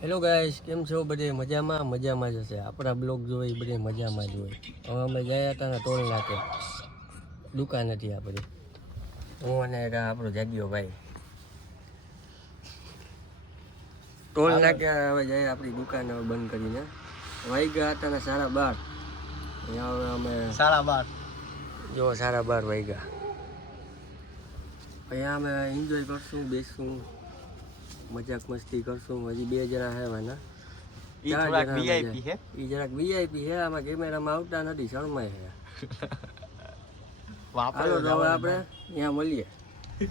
Hello guys, કેમ છો? બધે મજામાં જ હશે. આપણા બ્લોગ જોઈ બધે મજામાં જ હોય. હવે અમે ગયા હતા ને ટોલ નાકે, દુકાન હતી આપણી. હું અને આપણો જાગ્યો ભાઈ ટોલ નાકે હવે જાય આપણી દુકાન હવે બંધ કરીને. વાગ્યા હતા ને 12:30. અહીંયા હવે અમે 12:30 જો 12:30 વાગ્યા. અહીંયા અમે એન્જોય કરશું, બેસશું, મજાક મસ્તી કરશું. હજી 2 જણા છે એના. ઈ જરાક વીઆઈપી છે. આમાં કેમેરામાં આવતા નથી, શરમાય છે. હાલો તો હવે આપણે ત્યાં મળીએ.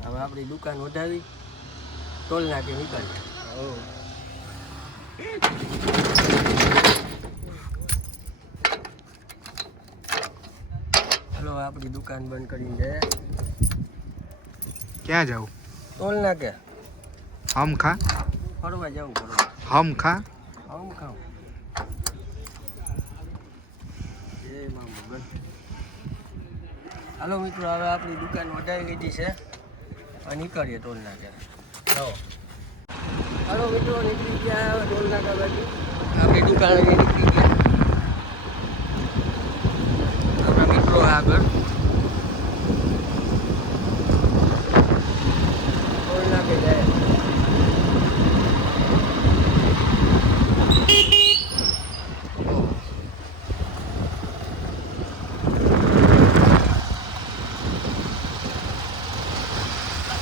હવે આપણી દુકાન વધાવી ટોલ નાકે નીકળીએ. હાલો આપણી દુકાન બંધ કરીને જાય. ક્યાં જાઉં? ટોલ નાકે હમ ખા ફરવા જાઉં. ફરવા હમ ખા હમ ખાવ. હાલો મિત્રો, હવે આપણી દુકાન વધારી લીધી છે. હવે નીકળીએ ટોલ નાકે. હાલો મિત્રો, નીકળી ગયા હવે ટોલ નાકા બાજુ. આપણી દુકાન નીકળી ગયા. આપણા મિત્રો આગળ ટોલ નાકે જાય.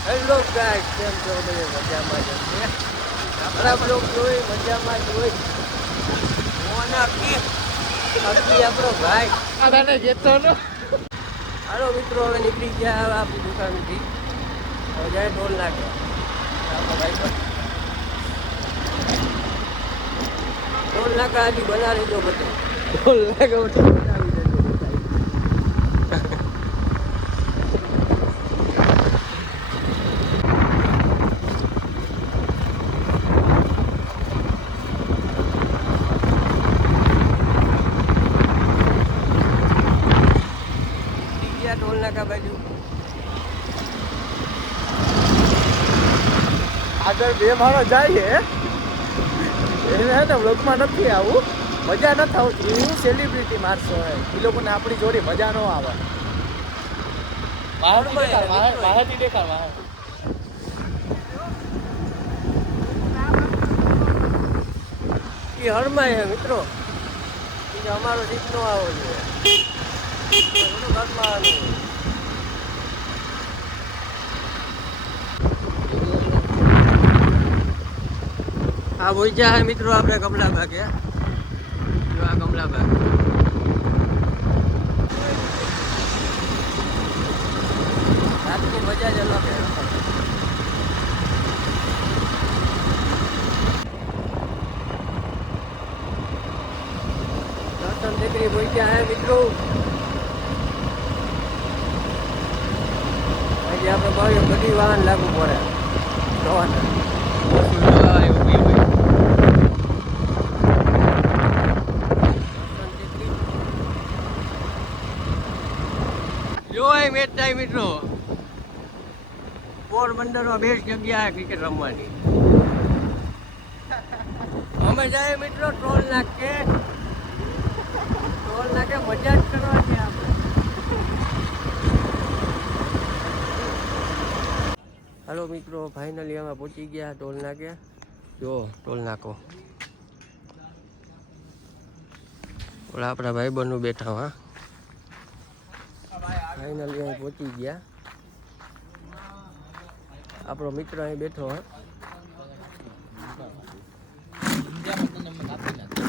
હેલો ગાઈસ, કેમ છો? બધે મજામાં જ હશે. આપણા બ્લોગ જોઈ મજામાં જ હોય. આપણો ભાઈ હાલો મિત્રો, હવે નીકળી ગયા હવે આપણી દુકાનથી. હવે જાય ટોલ નાકે. આપણો ભાઈ પણ ટોલ નાકા હજી બનાવી દો બધે. ટોલ નાકા બધે બનાવી દેજો. ટોલ નાકા બાજુ આગળ 2 માણો જાય છે. એને હે ને વ્લોગમાં નથી આવું, મજા નથી આવતી. હું સેલિબ્રિટી મારશો હે, એ લોકોને આપણી જોડે મજા ન આવે. મારાથી દેખાડ વાહ. એ હળમાય હે મિત્રો. એ અમારો જીત નો આવો જોઈએ. આ બોઈજા હે મિત્રો આપણે કમલાબાગ. જો આ કમલાબાગ. રાતની મજા જ અલગ છે. દર્શન દીકરી બોઈજા હે મિત્રો. હજી આપણે બધી વાહન લાગુ પડે જોવાના. જોઈ મેચ થાય મિત્રો. પોરબંદરમાં બેસ્ટ જગ્યા ક્રિકેટ રમવાની. અમે જાય મિત્રો ટોલ નાકે. ટોલ નાકે મજા જ કરવાની આપણે. હાલો મિત્રો, ફાઇનલી અમે પહોંચી ગયા ટોલ નાકે. જો ટોલ નાકો. ઓલા આપણા ભાઈબંધો બેઠા. હા, ફાઇનલી અહીં પહોંચી ગયા. આપણો મિત્ર અહીં બેઠો. હા,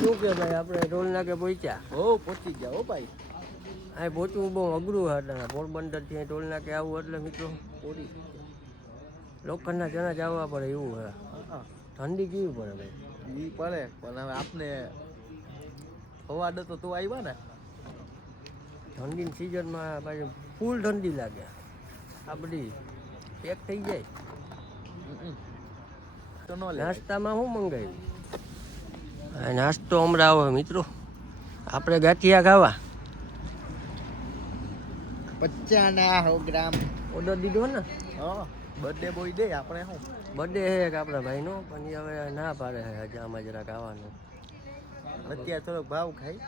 શું કે ભાઈ, આપણે ટોલ નાકે પહોંચ્યા? પહોંચી ગયા હો ભાઈ. અહીં પહોંચવું બહુ અઘરું હતું. પોરબંદરથી અહીં ટોલ નાકે આવવું એટલે મિત્રો લોખંડના ચણા જ આવવા પડે એવું હે. ઠંડી કેવી પડે ભાઈ? ઈ પડે, પણ હવે આપને હવા દો તો તું આવ્યા ને. ઠંડીની સિઝનમાં પાછી ફૂલ ઠંડી લાગે. આ બધી પેક થઈ જાય. તો ન લે. નાસ્તામાં શું મંગાવ્યું? નાસ્તો હમણાં આવે મિત્રો. આપણે ગાંઠિયા ખાવા 50 ગ્રામ ઓર્ડર દીધો ને. હા, બર્થડે બોય દે આપણે શું બર્થડે છે એક આપણા ભાઈનો, પણ ઈ હવે ના પાડે છે હજી આમાં જરાક આવવાનું. અત્યારે થોડોક ભાવ ખાઈ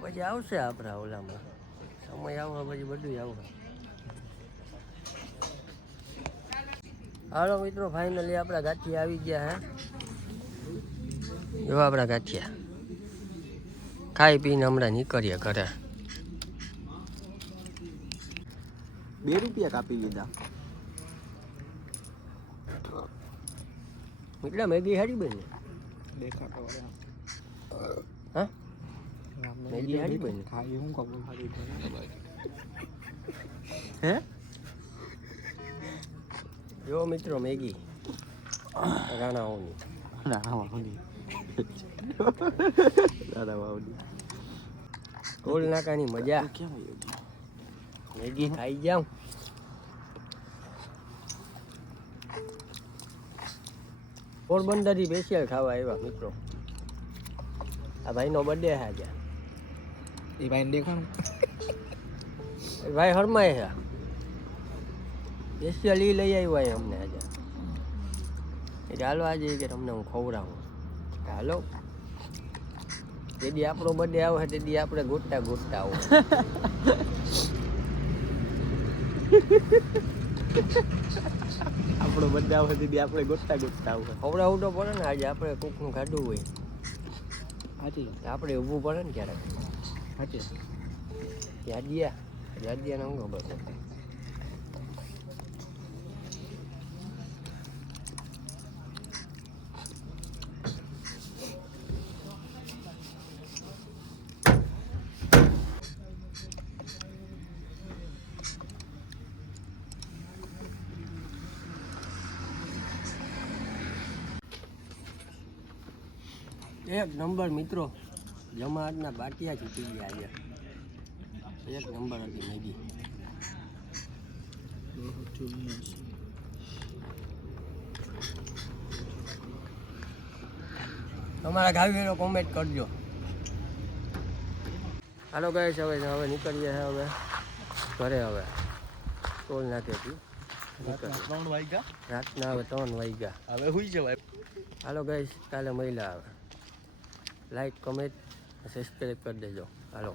પછી આવશે આપણા ઓલામાં સમય આવે પછી બધું આવશે. હાલો મિત્રો, ફાઇનલી આપણા ગાંઠિયા આવી ગયા હે. જો આપણા ગાંઠિયા ખાઈ પીને હમણાં નીકળીએ ઘરે. 2 રૂપિયા કાપી લીધા. એટલે મેગી હારી બની. દેખાતો હા મેગી હારી બની. ખાઈ હું ખબર હે જો મિત્રો મેગી રાણાઓની. ટોલ નાકાની મજા. મેગી ખાઈ જાઉં. પોરબંદરથી સ્પેશિયલ ખાવા આવ્યા મિત્રો. આ ભાઈનો બર્થડે છે આજે. એ ભાઈને દેખાણું ભાઈ હરમાય છે સ્પેશિયલ ઈ લઈ આવ્યો અમને આજે. એટલે હાલો આજે કે તમને હું ખવડાવું. હાલો જેદી આપણો બર્થડે આવે તેદી આપણે ગોટતા ગોટતા આવો. આપણો બર્થડે આવે દીદી આપણે ગોટતા ગોટતા આવું ખવડાવવું તો પડે ને. આજે આપણે કોકનું ખાધું હોય સાચી આપણે ઊભું પડે ને ક્યારેક. સાચી યાદિયાને હું ખબર પડે. એક નંબર મિત્રો, જમાતના બાટિયા જીતી ગયા આજે. એક નંબર હતી મેગી. તમારા ખાવી કોમેન્ટ કરજો. હાલો ગાઈસ, હવે નીકળીએ છે હવે ઘરે. હવે ટોલ નાકેથી નીકળીએ. 3 વાગ્યા રાતના હવે 3 વાગ્યા. હવે હુઈ જવાય. હાલો ગાઈસ, કાલે મહિલા આવે. લાઈક કમેન્ટ સબસ્ક્રાઈબ કરી દેજો. હાલો.